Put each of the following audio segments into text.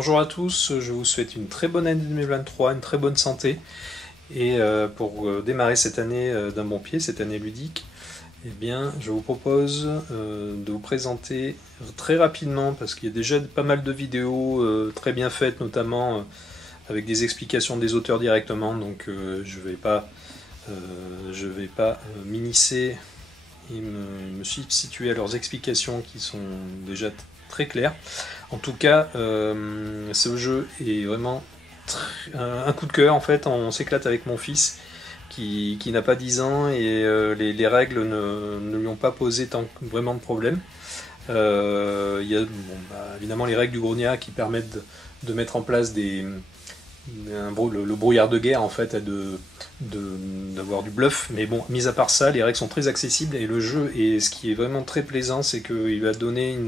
Bonjour à tous, je vous souhaite une très bonne année 2023, une très bonne santé. Et pour démarrer cette année d'un bon pied, cette année ludique, eh bien, je vous propose de vous présenter très rapidement, parce qu'il y a déjà pas mal de vidéos très bien faites, notamment avec des explications des auteurs directement, donc je vais pas m'initier et me substituer à leurs explications qui sont déjà très claires. En tout cas, ce jeu est vraiment un coup de cœur. En fait, on s'éclate avec mon fils qui n'a pas 10 ans et les règles ne lui ont pas posé vraiment de problème. Il y a évidemment les règles du Grognard qui permettent de mettre en place le brouillard de guerre en fait, d'avoir du bluff, mais bon, mis à part ça, les règles sont très accessibles et le jeu, et ce qui est vraiment très plaisant, c'est qu'il va donner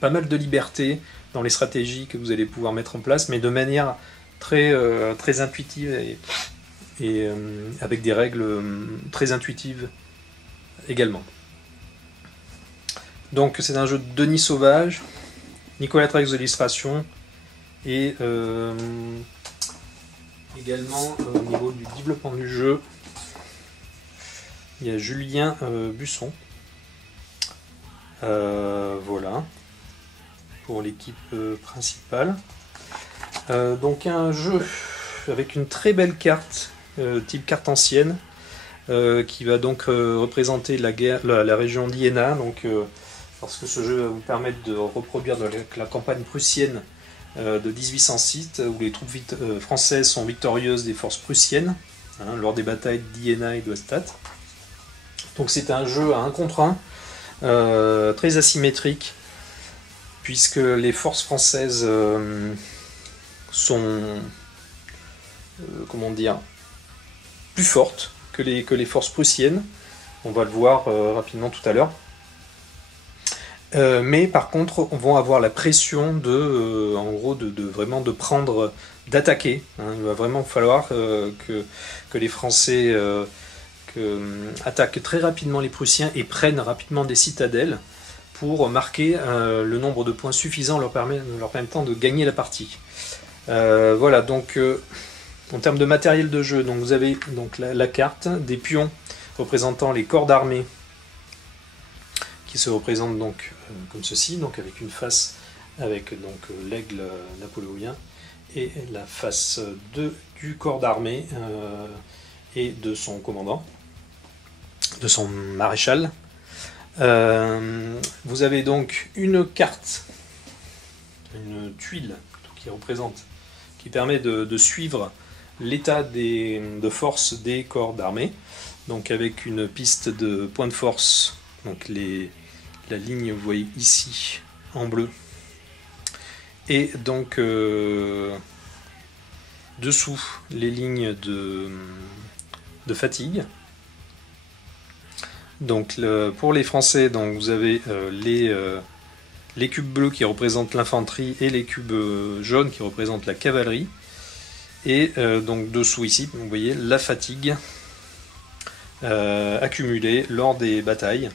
pas mal de liberté dans les stratégies que vous allez pouvoir mettre en place, mais de manière très intuitive et avec des règles très intuitives également. Donc c'est un jeu de Denis Sauvage, Nicolas Trex de l'illustration, et également au niveau du développement du jeu, il y a Julien Busson. Voilà pour l'équipe principale. Donc un jeu avec une très belle carte, type carte ancienne, qui va donc représenter la région d'Iéna. Donc, parce que ce jeu va vous permettre de reproduire la campagne prussienne de 1806, où les troupes françaises sont victorieuses des forces prussiennes lors des batailles d'Iéna et d'Auerstadt. Donc c'est un jeu à 1 contre 1, très asymétrique, puisque les forces françaises sont comment dire, plus fortes que les forces prussiennes. On va le voir rapidement tout à l'heure. Mais par contre, on va avoir la pression d'attaquer. Il va vraiment falloir que les Français attaquent très rapidement les Prussiens et prennent rapidement des citadelles pour marquer le nombre de points suffisants leur permettant de gagner la partie. Voilà, donc en termes de matériel de jeu, donc vous avez donc la carte, des pions représentant les corps d'armée qui se représentent donc comme ceci, donc avec une face avec donc l'aigle napoléonien et la face du corps d'armée et de son commandant, de son maréchal. Vous avez donc une carte, une tuile qui permet de suivre l'état de force des corps d'armée, donc avec une piste de points de force, donc la ligne vous voyez ici en bleu, et donc dessous les lignes de fatigue. Donc pour les Français, donc vous avez les cubes bleus qui représentent l'infanterie et les cubes jaunes qui représentent la cavalerie. Et donc dessous ici, vous voyez la fatigue accumulée lors des batailles.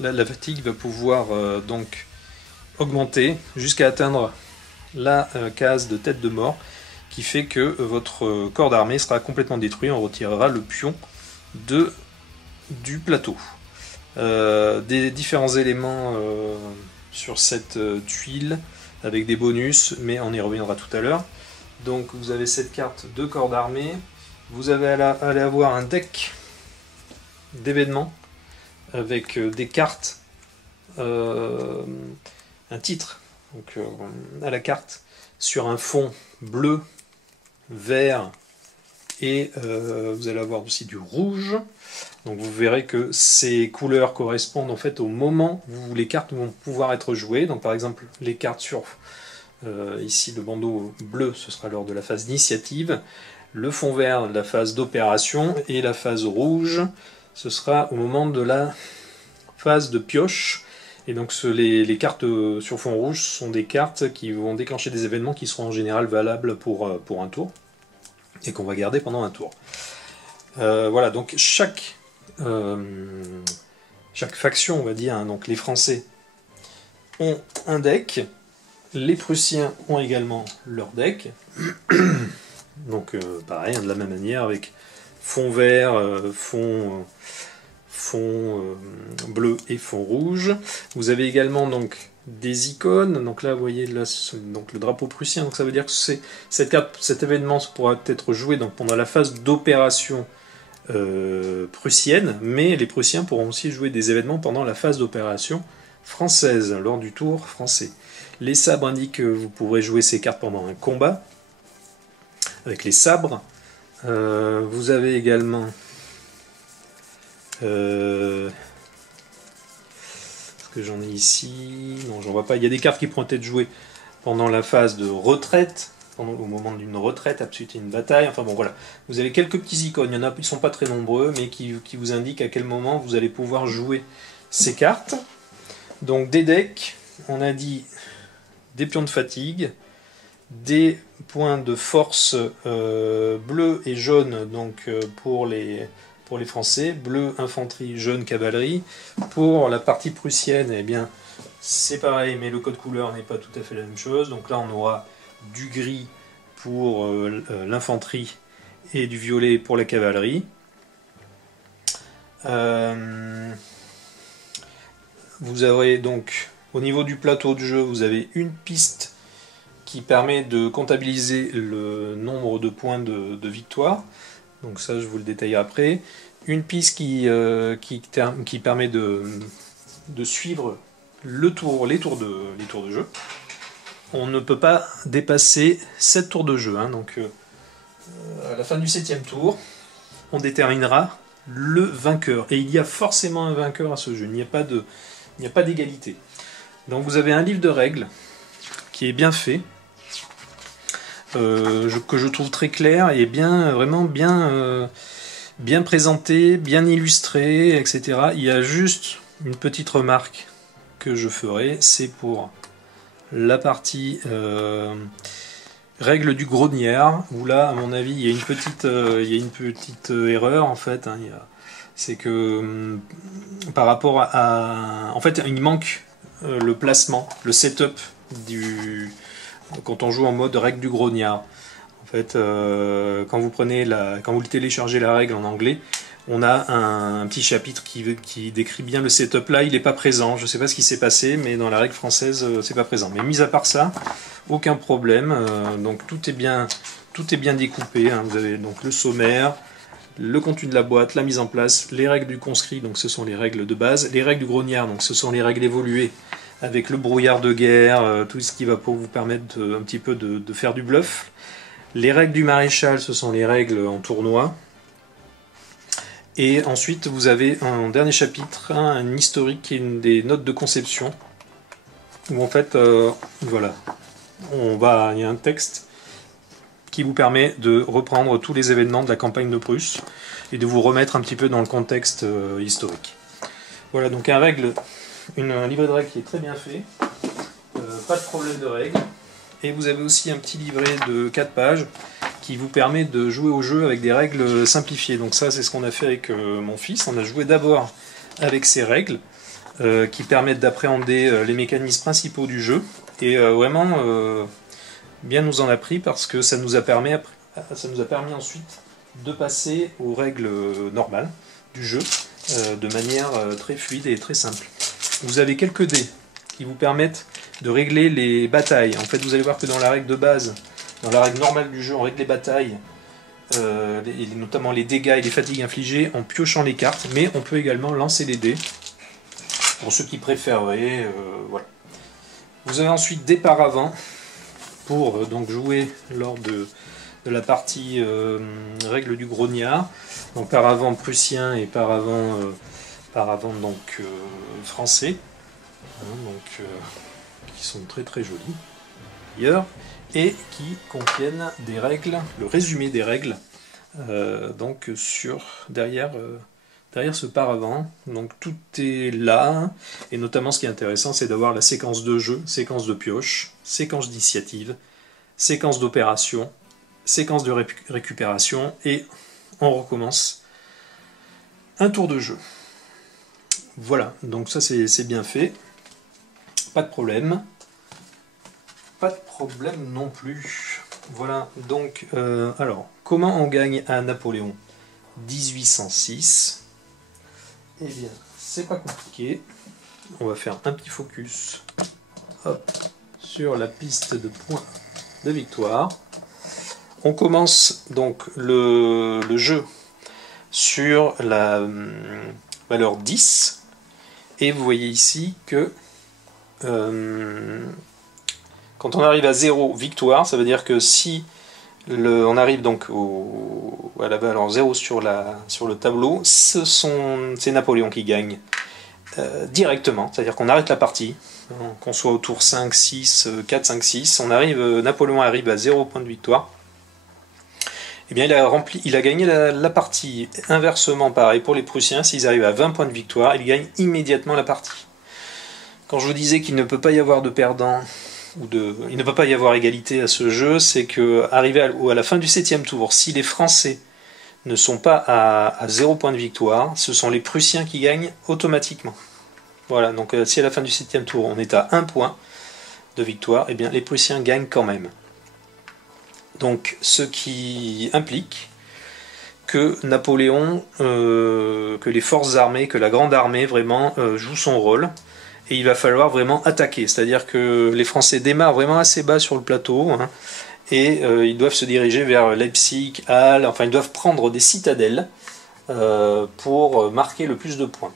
La fatigue va pouvoir donc augmenter jusqu'à atteindre la case de tête de mort, qui fait que votre corps d'armée sera complètement détruit. On retirera le pion du plateau. Des différents éléments sur cette tuile avec des bonus, mais on y reviendra tout à l'heure. Donc vous avez cette carte de corps d'armée, vous allez avoir un deck d'événements avec des cartes, un titre donc, à la carte sur un fond bleu, vert et vous allez avoir aussi du rouge. Donc vous verrez que ces couleurs correspondent en fait au moment où les cartes vont pouvoir être jouées. Donc par exemple les cartes sur ici le bandeau bleu, ce sera lors de la phase d'initiative, le fond vert la phase d'opération et la phase rouge ce sera au moment de la phase de pioche. Et donc les cartes sur fond rouge sont des cartes qui vont déclencher des événements qui seront en général valables pour un tour et qu'on va garder pendant un tour. Voilà, donc chaque faction, on va dire, donc les Français ont un deck. Les Prussiens ont également leur deck. Donc pareil, de la même manière, avec fond vert, fond bleu et fond rouge. Vous avez également donc des icônes. Donc là, vous voyez là, donc le drapeau prussien. Donc ça veut dire que cet événement pourra être joué donc, pendant la phase d'opération prussienne, mais les Prussiens pourront aussi jouer des événements pendant la phase d'opération française, lors du tour français. Les sabres indiquent que vous pourrez jouer ces cartes pendant un combat avec les sabres. Vous avez également est-ce que j'en ai ici? Non, j'en vois pas. Il y a des cartes qui pourront être jouées pendant la phase de retraite, au moment d'une retraite, absolument une bataille. Enfin bon, voilà. Vous avez quelques petits icônes. Il y en a, ils sont pas très nombreux, mais qui vous indiquent à quel moment vous allez pouvoir jouer ces cartes. Donc des decks, on a dit des pions de fatigue, des points de force bleu et jaune donc pour les Français, bleu infanterie, jaune cavalerie. Pour la partie prussienne, eh bien c'est pareil, mais le code couleur n'est pas tout à fait la même chose. Donc là on aura du gris pour l'infanterie et du violet pour la cavalerie. Vous aurez donc au niveau du plateau de jeu, vous avez une piste qui permet de comptabiliser le nombre de points de victoire. Donc ça, je vous le détaille après. Une piste qui permet de suivre les tours de jeu. On ne peut pas dépasser 7 tours de jeu. Donc à la fin du 7e tour, on déterminera le vainqueur. Et il y a forcément un vainqueur à ce jeu. Il n'y a pas d'égalité. Donc vous avez un livre de règles qui est bien fait, que je trouve très clair et vraiment bien présenté, bien illustré, etc. Il y a juste une petite remarque que je ferai, c'est pour la partie règle du grognard, où là, à mon avis, il y a une petite erreur en fait. C'est que par rapport à... En fait, il manque le placement, le setup quand on joue en mode règle du grognard. En fait, quand vous téléchargez la règle en anglais, on a un petit chapitre qui décrit bien le setup. Là, il n'est pas présent. Je ne sais pas ce qui s'est passé, mais dans la règle française, c'est pas présent. Mais mis à part ça, aucun problème. Donc tout est bien découpé. Vous avez donc le sommaire, le contenu de la boîte, la mise en place, les règles du conscrit, donc ce sont les règles de base, les règles du grognard, donc ce sont les règles évoluées avec le brouillard de guerre, tout ce qui va pour vous permettre un petit peu de faire du bluff. Les règles du maréchal, ce sont les règles en tournoi. Et ensuite, vous avez un dernier chapitre, un historique et des notes de conception, où en fait, voilà, il y a un texte qui vous permet de reprendre tous les événements de la campagne de Prusse et de vous remettre un petit peu dans le contexte historique. Voilà, donc un livret de règles qui est très bien fait, pas de problème de règles, et vous avez aussi un petit livret de 4 pages qui vous permet de jouer au jeu avec des règles simplifiées. Donc ça, c'est ce qu'on a fait avec mon fils. On a joué d'abord avec ces règles qui permettent d'appréhender les mécanismes principaux du jeu, et vraiment bien nous en a pris parce que ça nous a permis ensuite de passer aux règles normales du jeu de manière très fluide et très simple. Vous avez quelques dés qui vous permettent de régler les batailles. En fait, vous allez voir que dans la règle de base, dans la règle normale du jeu, on règle les batailles, et notamment les dégâts et les fatigues infligées en piochant les cartes, mais on peut également lancer les dés pour ceux qui préféreraient. Voilà. Vous avez ensuite des paravents pour donc jouer lors de la partie règle du grognard. Donc paravent prussien et paravent donc français, qui sont très très jolis d'ailleurs, et qui contiennent des règles, le résumé des règles donc derrière ce paravent. Donc tout est là, et notamment ce qui est intéressant, c'est d'avoir la séquence de jeu, séquence de pioche, séquence d'initiative, séquence d'opération, séquence de récupération, et on recommence un tour de jeu. Voilà, donc ça c'est bien fait. Pas de problème. Pas de problème non plus. Voilà, donc, alors, comment on gagne à Napoléon 1806. Eh bien, c'est pas compliqué. On va faire un petit focus, hop, sur la piste de points de victoire. On commence donc le jeu sur la valeur 10. Et vous voyez ici que quand on arrive à 0 victoire, ça veut dire que si on arrive donc à la valeur 0 sur le tableau, c'est Napoléon qui gagne directement, c'est-à-dire qu'on arrête la partie, qu'on soit au tour 5, 6, 4, 5, 6, Napoléon arrive à 0 point de victoire. Eh bien, il a gagné la partie. Inversement, pareil pour les Prussiens, s'ils arrivent à 20 points de victoire, ils gagnent immédiatement la partie. Quand je vous disais qu'il ne peut pas y avoir de perdant, il ne peut pas y avoir égalité à ce jeu, c'est que arrivé à la fin du 7e tour, si les Français ne sont pas à 0 point de victoire, ce sont les Prussiens qui gagnent automatiquement. Voilà, donc si à la fin du 7e tour on est à 1 point de victoire, eh bien les Prussiens gagnent quand même. Donc ce qui implique que Napoléon, que les forces armées, que la grande armée vraiment joue son rôle. Et il va falloir vraiment attaquer, c'est-à-dire que les Français démarrent vraiment assez bas sur le plateau, hein, et ils doivent se diriger vers Leipzig, Halle, enfin ils doivent prendre des citadelles pour marquer le plus de points.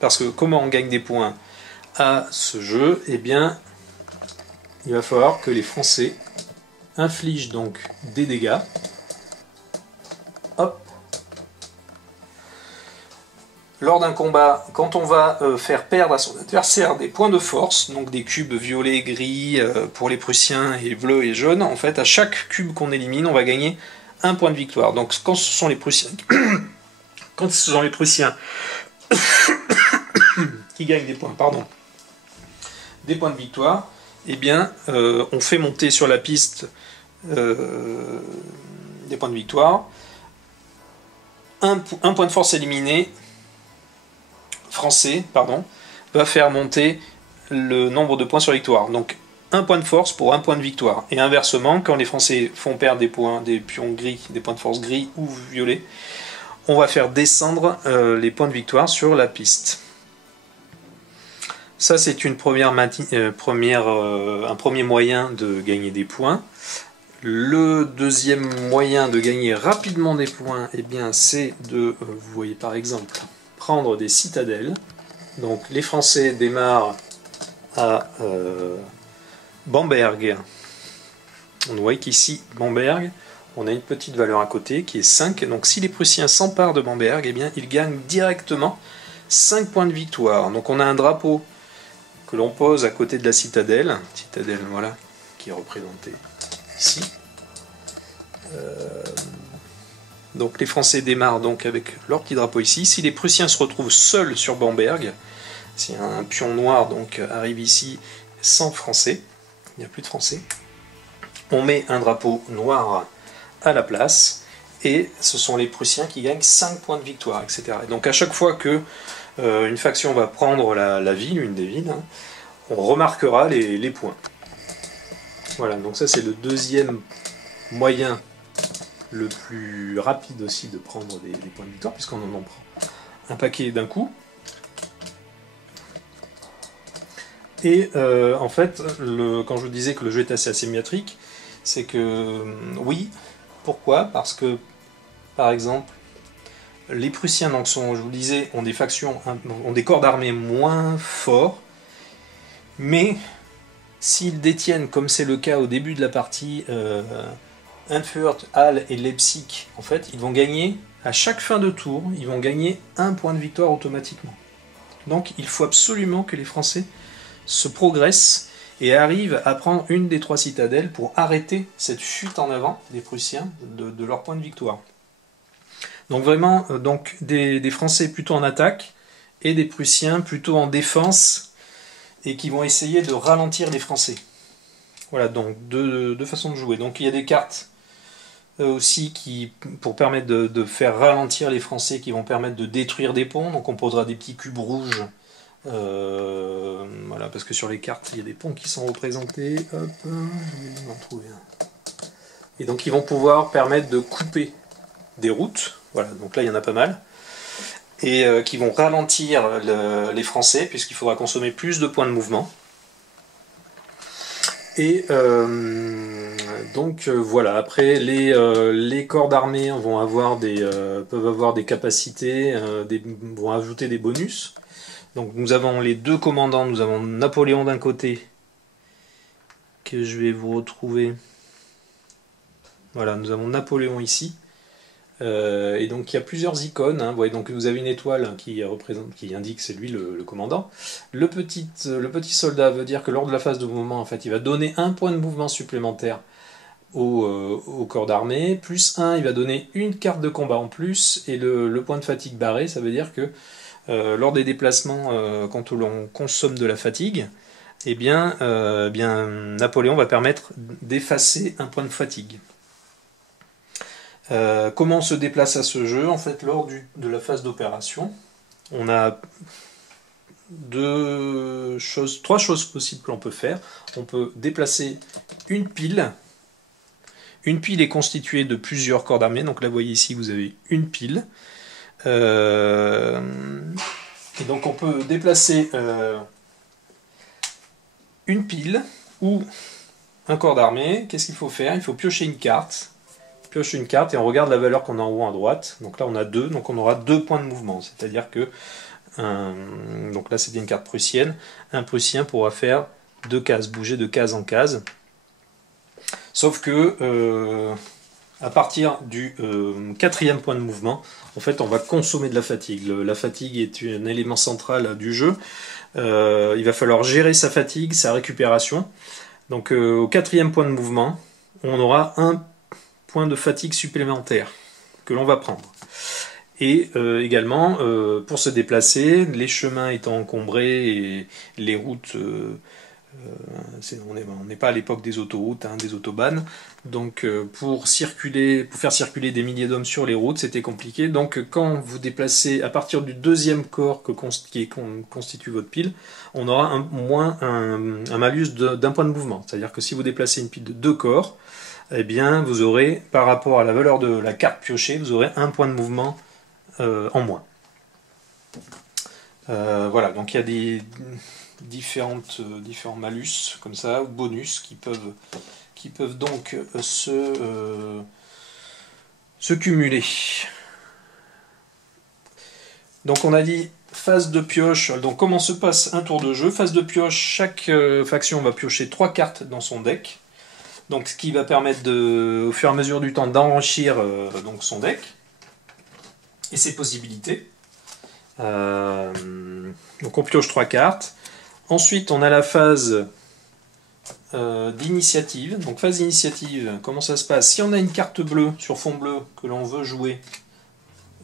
Parce que comment on gagne des points à ce jeu? Eh bien, il va falloir que les Français infligent donc des dégâts. Hop. Lors d'un combat, quand on va faire perdre à son adversaire des points de force, donc des cubes violets, gris pour les Prussiens et bleus et jaunes, en fait, à chaque cube qu'on élimine, on va gagner un point de victoire. Donc quand ce sont les Prussiens, qui gagnent des points, des points de victoire, eh bien, on fait monter sur la piste des points de victoire. Un point de force éliminé. Français, va faire monter le nombre de points sur victoire. Donc un point de force pour un point de victoire. Et inversement, quand les Français font perdre des points, des pions gris, des points de force gris ou violets, on va faire descendre les points de victoire sur la piste. Ça, c'est un premier moyen de gagner des points. Le deuxième moyen de gagner rapidement des points, eh bien, c'est de, vous voyez par exemple, prendre des citadelles. Donc les Français démarrent à Bamberg. On voit qu'ici, Bamberg, on a une petite valeur à côté qui est 5. Donc si les Prussiens s'emparent de Bamberg, eh bien, ils gagnent directement 5 points de victoire. Donc on a un drapeau que l'on pose à côté de la citadelle. Citadelle, voilà, qui est représentée ici. Donc les Français démarrent donc avec leur petit drapeau ici. Si les Prussiens se retrouvent seuls sur Bamberg, si un pion noir donc arrive ici sans Français, il n'y a plus de Français, on met un drapeau noir à la place et ce sont les Prussiens qui gagnent 5 points de victoire, etc. Et donc à chaque fois que une faction va prendre la ville, une des villes, hein, on remarquera les points. Voilà, donc ça c'est le deuxième moyen le plus rapide aussi de prendre des points de victoire, puisqu'on en prend un paquet d'un coup. Et en fait, quand je vous disais que le jeu est assez asymétrique, c'est que oui, pourquoi? Parce que, par exemple, les Prussiens, donc je vous le disais, ont des factions, ont des corps d'armée moins forts, mais s'ils détiennent, comme c'est le cas au début de la partie, Erfurt, Halle et Leipzig, en fait, ils vont gagner, à chaque fin de tour, ils vont gagner un point de victoire automatiquement. Donc il faut absolument que les Français se progressent et arrivent à prendre une des 3 citadelles pour arrêter cette fuite en avant des Prussiens de leur point de victoire. Donc vraiment, des Français plutôt en attaque et des Prussiens plutôt en défense et qui vont essayer de ralentir les Français. Voilà, donc deux façons de jouer. Donc il y a des cartes aussi pour permettre de faire ralentir les Français, qui vont permettre de détruire des ponts. Donc on posera des petits cubes rouges Voilà, parce que sur les cartes, il y a des ponts qui sont représentés. Hop, je vais en trouver un. Et donc ils vont pouvoir permettre de couper des routes. Voilà, donc là il y en a pas mal. Et qui vont ralentir les Français, puisqu'il faudra consommer plus de points de mouvement. Et donc voilà, après les corps d'armée vont avoir peuvent avoir des capacités, vont ajouter des bonus. Donc nous avons les deux commandants, nous avons Napoléon d'un côté, que je vais vous retrouver. Voilà, nous avons Napoléon ici. Et donc il y a plusieurs icônes, hein. Ouais, donc vous avez une étoile qui indique c'est lui le commandant. Le petit soldat veut dire que lors de la phase de mouvement, en fait, il va donner un point de mouvement supplémentaire au corps d'armée, plus 1, il va donner une carte de combat en plus, et le point de fatigue barré, ça veut dire que lors des déplacements, quand l'on consomme de la fatigue, eh bien Napoléon va permettre d'effacer un point de fatigue. Comment on se déplace à ce jeu? En fait, lors de la phase d'opération, on a trois choses possibles que l'on peut faire. On peut déplacer une pile. Une pile est constituée de plusieurs corps d'armée. Donc là, vous voyez ici, vous avez une pile. Et donc on peut déplacer une pile ou un corps d'armée. Qu'est-ce qu'il faut faire? Il faut piocher une carte. Pioche une carte et on regarde la valeur qu'on a en haut à droite. Donc là on a 2, donc on aura 2 points de mouvement. C'est-à-dire que, donc là c'était une carte prussienne, un Prussien pourra faire 2 cases, bouger de case en case. Sauf que à partir du 4e point de mouvement, en fait on va consommer de la fatigue. La fatigue est un élément central du jeu. Il va falloir gérer sa fatigue, sa récupération. Donc au 4e point de mouvement, on aura un point de fatigue supplémentaire que l'on va prendre. Et également, pour se déplacer, les chemins étant encombrés et les routes, on n'est pas à l'époque des autoroutes, hein, des autobahnes, donc pour faire circuler des milliers d'hommes sur les routes, c'était compliqué. Donc quand vous déplacez à partir du 2e corps qui constitue votre pile, on aura un malus d'un point de mouvement. C'est-à-dire que si vous déplacez une pile de 2 corps, eh bien, vous aurez, par rapport à la valeur de la carte piochée, vous aurez un point de mouvement en moins. Voilà, donc il y a des différents malus, comme ça, ou bonus, qui peuvent donc se cumuler. Donc on a dit phase de pioche, donc comment se passe un tour de jeu? Phase de pioche, chaque faction va piocher 3 cartes dans son deck. Donc, ce qui va permettre au fur et à mesure du temps d'enrichir donc son deck et ses possibilités. Donc on pioche 3 cartes. Ensuite on a la phase d'initiative. Donc phase d'initiative, comment ça se passe? Si on a une carte bleue sur fond bleu que l'on veut jouer,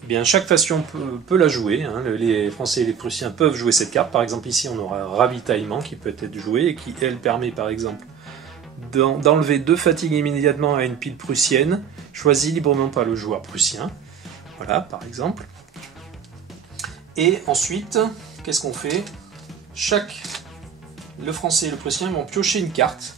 eh bien chaque faction peut la jouer, hein. Les Français et les Prussiens peuvent jouer cette carte. Par exemple ici on aura ravitaillement qui peut être joué et qui elle permet par exemple d'enlever 2 fatigues immédiatement à une pile prussienne, choisie librement par le joueur prussien. Voilà, par exemple. Et ensuite, qu'est-ce qu'on fait? Le français et le prussien vont piocher une carte,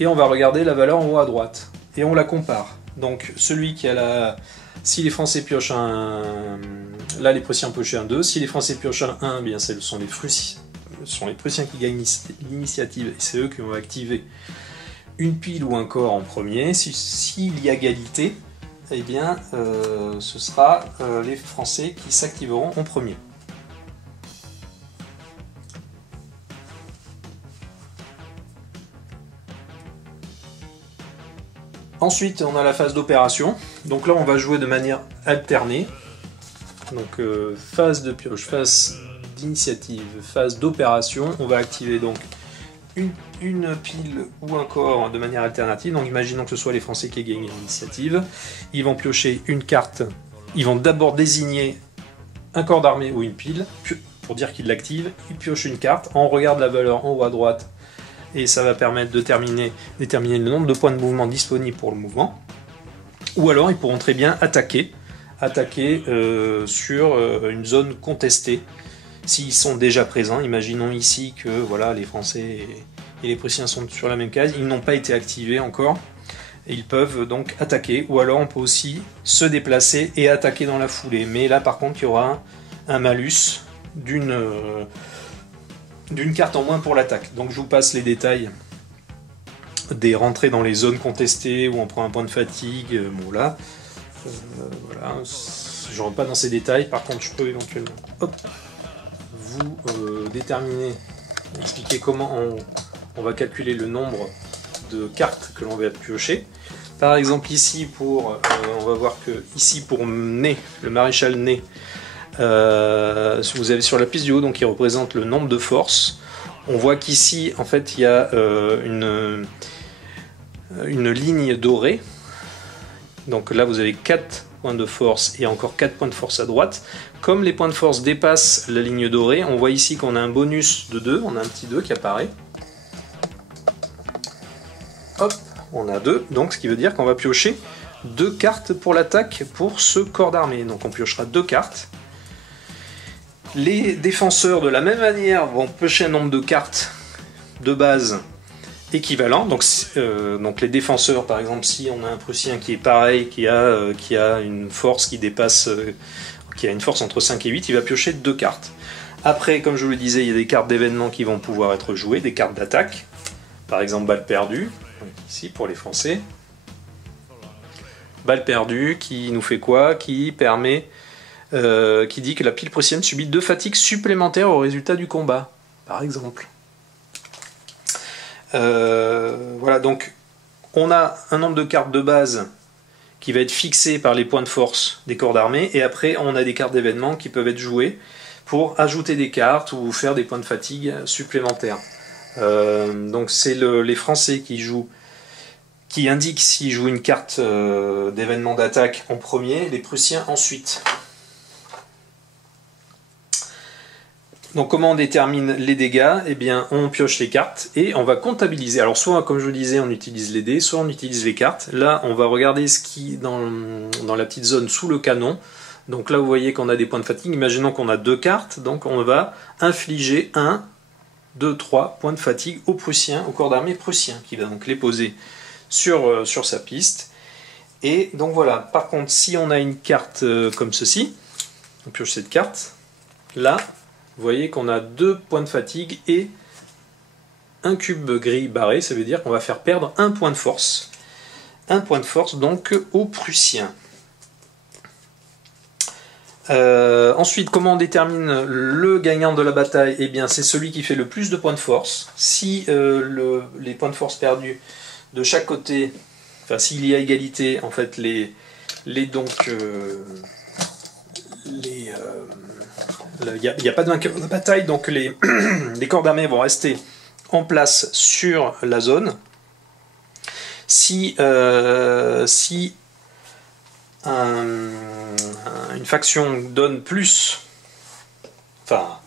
et on va regarder la valeur en haut à droite, et on la compare. Donc, celui qui a si les français piochent là les prussiens piochent un 2, si les français piochent un 1, bien ce sont les prussiens qui gagnent l'initiative, et c'est eux qui vont activer une pile ou un corps en premier. S'il y a égalité, eh bien, ce sera les Français qui s'activeront en premier. Ensuite, on a la phase d'opération. Donc là, on va jouer de manière alternée. Donc, phase de pioche, phase d'initiative, phase d'opération. On va activer donc une pile ou un corps de manière alternative. Donc imaginons que ce soit les Français qui gagnent l'initiative. Ils vont piocher une carte. Ils vont d'abord désigner un corps d'armée ou une pile pour dire qu'ils l'activent. Ils piochent une carte. On regarde la valeur en haut à droite et ça va permettre de déterminer le nombre de points de mouvement disponibles pour le mouvement. Ou alors ils pourront très bien attaquer sur une zone contestée. s'ils sont déjà présents. Imaginons ici que voilà, les Français et les Prussiens sont sur la même case, ils n'ont pas été activés encore, et ils peuvent donc attaquer, ou alors on peut aussi se déplacer et attaquer dans la foulée. Mais là par contre il y aura un malus d'une carte en moins pour l'attaque. Donc je vous passe les détails des rentrées dans les zones contestées où on prend un point de fatigue. Bon là, voilà, je ne rentre pas dans ces détails. Par contre, je peux éventuellement vous déterminer, expliquer comment on va calculer le nombre de cartes que l'on va piocher. Par exemple ici, on va voir que ici pour Ney, le maréchal Ney, vous avez sur la piste du haut, donc qui représente le nombre de forces. On voit qu'ici, en fait, il y a une ligne dorée. Donc là, vous avez 4 points de force et encore 4 points de force à droite. Comme les points de force dépassent la ligne dorée, on voit ici qu'on a un bonus de 2. On a un petit 2 qui apparaît. Hop, on a 2. Donc, ce qui veut dire qu'on va piocher 2 cartes pour l'attaque pour ce corps d'armée. Donc, on piochera 2 cartes. Les défenseurs, de la même manière, vont piocher un nombre de cartes de base équivalent. Donc les défenseurs, par exemple, si on a un Prussien qui est pareil, qui a une force qui dépasse, qui a une force entre 5 et 8, il va piocher 2 cartes. Après, comme je vous le disais, il y a des cartes d'événements qui vont pouvoir être jouées, des cartes d'attaque. Par exemple, balle perdue, ici pour les Français. Balle perdue, qui nous fait quoi? Qui permet... qui dit que la pile prussienne subit 2 fatigues supplémentaires au résultat du combat, par exemple. Voilà, donc on a un nombre de cartes de base qui va être fixé par les points de force des corps d'armée, et après on a des cartes d'événements qui peuvent être jouées pour ajouter des cartes ou faire des points de fatigue supplémentaires. Donc c'est les Français qui indiquent s'ils jouent une carte d'événement d'attaque en premier, les Prussiens ensuite. Donc comment on détermine les dégâts? Eh bien, on pioche les cartes et on va comptabiliser. Alors soit, comme je vous disais, on utilise les dés, soit on utilise les cartes. Là, on va regarder ce qui dans la petite zone sous le canon. Donc là, vous voyez qu'on a des points de fatigue. Imaginons qu'on a 2 cartes, donc on va infliger 1, 2, 3 points de fatigue au Prussien, au corps d'armée prussien, qui va donc les poser sur sa piste. Et donc voilà, par contre, si on a une carte comme ceci, on pioche cette carte, là, vous voyez qu'on a 2 points de fatigue et un cube gris barré, ça veut dire qu'on va faire perdre 1 point de force. 1 point de force donc aux Prussiens. Ensuite, comment on détermine le gagnant de la bataille? Eh bien, c'est celui qui fait le plus de points de force. Si les points de force perdus de chaque côté, enfin s'il y a égalité, en fait il n'y a pas de vainqueur de bataille, donc les corps d'armée vont rester en place sur la zone. Si une faction donne plus, enfin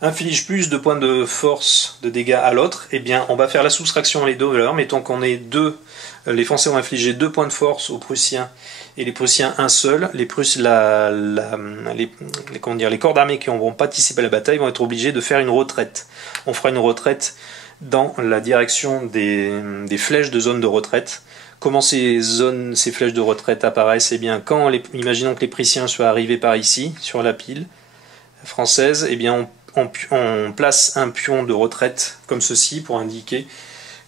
inflige plus de points de force, de dégâts à l'autre, eh bien on va faire la soustraction les deux valeurs. Mettons qu'on est 2, les Français ont infligé 2 points de force aux Prussiens et les Prussiens un seul. Les corps d'armée qui vont participer à la bataille vont être obligés de faire une retraite. On fera une retraite dans la direction des flèches de zone de retraite. Comment ces flèches de retraite apparaissent? Eh bien, imaginons que les Prussiens soient arrivés par ici, sur la pile française, eh bien on place un pion de retraite comme ceci pour indiquer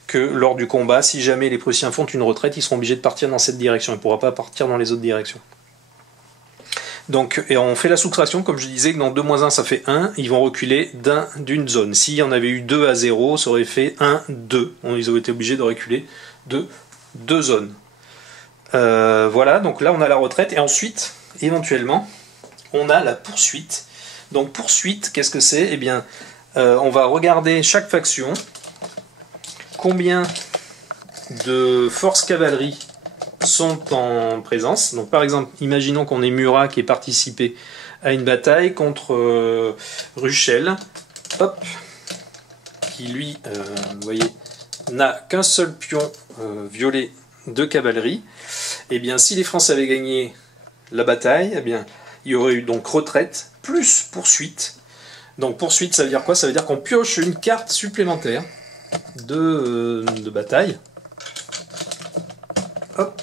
que lors du combat, si jamais les Prussiens font une retraite, ils seront obligés de partir dans cette direction. Ils ne pourront pas partir dans les autres directions. Donc, et on fait la soustraction, comme je disais, que dans 2-1, ça fait 1. Ils vont reculer d'une zone. S'il y en avait eu 2 à 0, ça aurait fait 1, 2. Ils auraient été obligés de reculer de 2 zones. Voilà, donc là, on a la retraite. Et ensuite, éventuellement, on a la poursuite. Donc, poursuite, qu'est-ce que c'est? Eh bien, on va regarder chaque faction. Combien de forces cavalerie sont en présence. Donc par exemple, imaginons qu'on ait Murat qui ait participé à une bataille contre Ruchel, hop, qui lui, vous voyez, n'a qu'un seul pion violet de cavalerie. Et bien si les Français avaient gagné la bataille, eh bien il y aurait eu donc retraite plus poursuite Donc poursuite, ça veut dire quoi? Ça veut dire qu'on pioche une carte supplémentaire de bataille. Hop.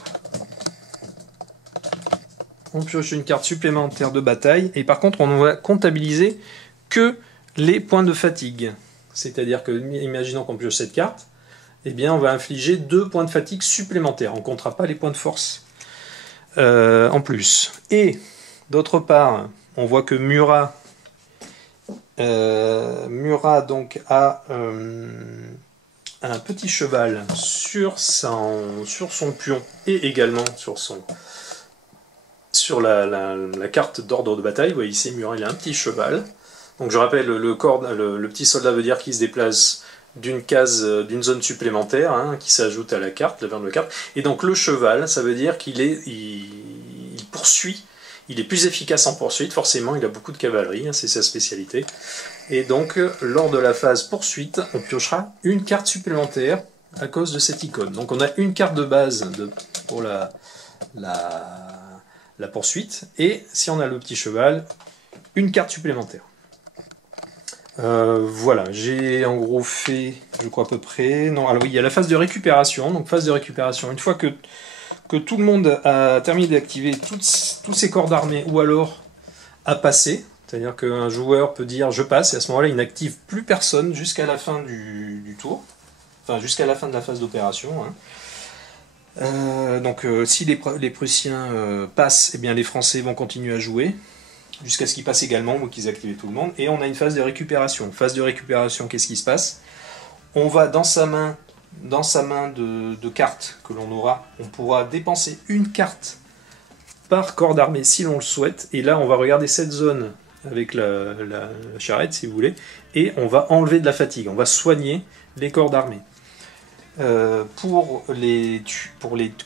On pioche une carte supplémentaire de bataille, et par contre on ne va comptabiliser que les points de fatigue. C'est-à-dire que, imaginons qu'on pioche cette carte, eh bien on va infliger 2 points de fatigue supplémentaires. On ne comptera pas les points de force en plus. Et d'autre part, on voit que Murat donc a un petit cheval sur son pion et également sur la carte d'ordre de bataille. Vous voyez ici, Murat, il a un petit cheval. Donc je rappelle, le petit soldat veut dire qu'il se déplace d'une zone supplémentaire, hein, qui s'ajoute à la carte, la verre de carte. Et donc le cheval, ça veut dire qu'il poursuit, il est plus efficace en poursuite, forcément il a beaucoup de cavalerie, hein, c'est sa spécialité. Et donc lors de la phase poursuite, on piochera une carte supplémentaire à cause de cette icône. Donc on a une carte de base pour la poursuite, et si on a le petit cheval, une carte supplémentaire. Voilà, j'ai en gros fait, je crois à peu près. Non, alors oui, il y a la phase de récupération. Donc phase de récupération, une fois que tout le monde a terminé d'activer tous ses corps d'armée, ou alors a passé, c'est-à-dire qu'un joueur peut dire je passe, et à ce moment-là il n'active plus personne jusqu'à la fin du tour, enfin jusqu'à la fin de la phase d'opération, hein. Donc si les Prussiens passent, eh bien les Français vont continuer à jouer jusqu'à ce qu'ils passent également, ou qu'ils activent tout le monde. Et on a une phase de récupération. Phase de récupération, qu'est-ce qui se passe? On va dans sa main de cartes que l'on aura, on pourra dépenser une carte par corps d'armée si l'on le souhaite. Et là, on va regarder cette zone avec la charrette, si vous voulez, et on va enlever de la fatigue. On va soigner les corps d'armée. Pour les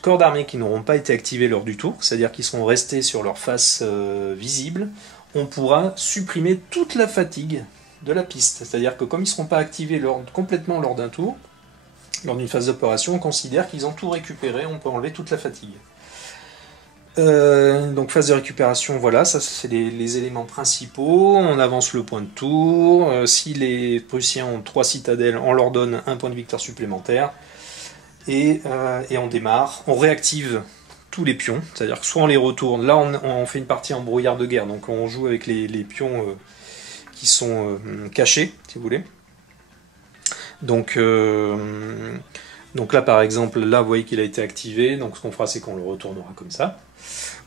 corps d'armée qui n'auront pas été activés lors du tour, c'est-à-dire qui seront restés sur leur face visible, on pourra supprimer toute la fatigue de la piste. C'est-à-dire que comme ils ne seront pas activés complètement lors d'un tour, lors d'une phase d'opération, on considère qu'ils ont tout récupéré, on peut enlever toute la fatigue. Donc phase de récupération, voilà, ça c'est les éléments principaux. On avance le point de tour. Si les Prussiens ont 3 citadelles, on leur donne un point de victoire supplémentaire. Et on démarre. On réactive tous les pions, c'est-à-dire que soit on les retourne. Là on fait une partie en brouillard de guerre, donc on joue avec les pions qui sont cachés, si vous voulez. Donc là par exemple, là vous voyez qu'il a été activé, donc ce qu'on fera c'est qu'on le retournera comme ça.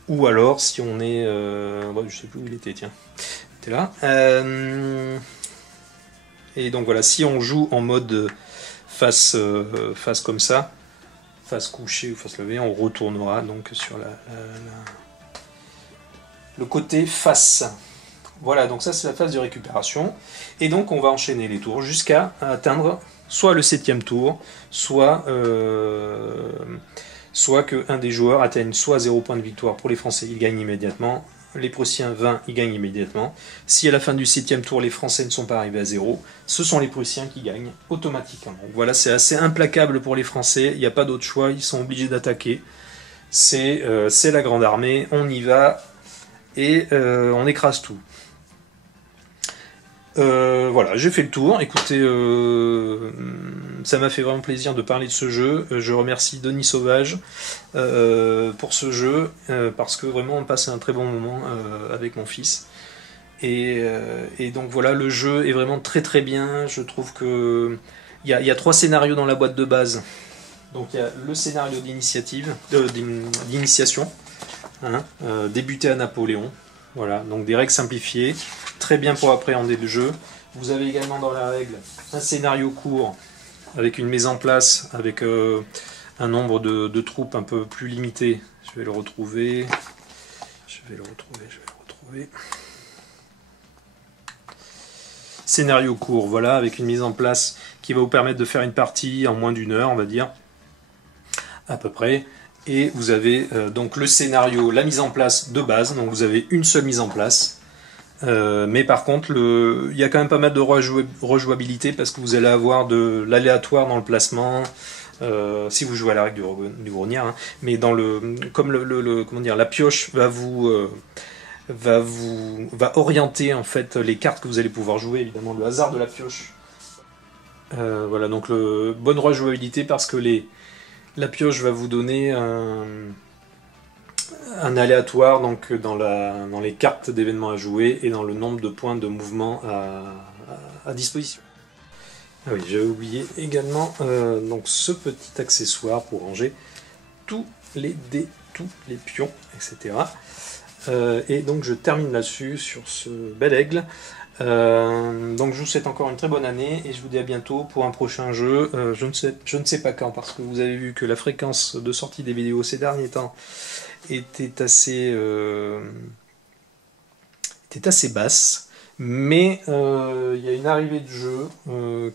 Ou alors si on est... je sais plus où il était, tiens. Il était là. Et donc voilà, si on joue en mode face comme ça, face couchée ou face levée, on retournera donc sur le côté face. Voilà, donc ça c'est la phase de récupération. Et donc on va enchaîner les tours jusqu'à atteindre soit le 7e tour, soit qu'un des joueurs atteigne soit 0 point de victoire pour les Français, ils gagnent immédiatement. Les Prussiens 20, ils gagnent immédiatement. Si à la fin du 7e tour, les Français ne sont pas arrivés à 0, ce sont les Prussiens qui gagnent automatiquement. Donc voilà, c'est assez implacable pour les Français, il n'y a pas d'autre choix, ils sont obligés d'attaquer. C'est la grande armée, on y va, et on écrase tout. Voilà, j'ai fait le tour. Écoutez, ça m'a fait vraiment plaisir de parler de ce jeu. Je remercie Denis Sauvage pour ce jeu, parce que vraiment on passe un très bon moment avec mon fils. Et donc voilà, le jeu est vraiment très très bien. Je trouve que il y a 3 scénarios dans la boîte de base. Donc il y a le scénario d'initiation, hein, débuter à Napoléon. Voilà, donc des règles simplifiées, très bien pour appréhender le jeu. Vous avez également dans la règle un scénario court avec une mise en place, avec un nombre de troupes un peu plus limité. Je vais le retrouver. Scénario court, voilà, avec une mise en place qui va vous permettre de faire une partie en moins d'1 heure, on va dire, à peu près. Et vous avez donc le scénario, la mise en place de base, donc vous avez une seule mise en place. Mais par contre, il y a quand même pas mal de rejouabilité parce que vous allez avoir de l'aléatoire dans le placement, si vous jouez à la règle du grognard, hein. Mais dans comment dire, la pioche va vous va orienter en fait les cartes que vous allez pouvoir jouer, évidemment le hasard de la pioche. Voilà, donc bonne rejouabilité parce que la pioche va vous donner un aléatoire donc dans les cartes d'événements à jouer et dans le nombre de points de mouvement à disposition. Ah oui, j'ai oublié également donc ce petit accessoire pour ranger tous les dés, tous les pions, etc. Et donc je termine là-dessus sur ce bel aigle. Donc je vous souhaite encore une très bonne année et je vous dis à bientôt pour un prochain jeu. Je ne sais pas quand parce que vous avez vu que la fréquence de sortie des vidéos ces derniers temps était assez basse. Mais il y a une arrivée de jeu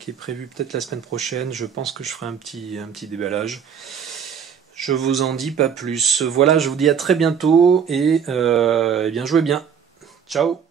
qui est prévue peut-être la semaine prochaine. Je pense que je ferai un petit déballage. Je vous en dis pas plus. Voilà, je vous dis à très bientôt et bien jouez bien. Ciao.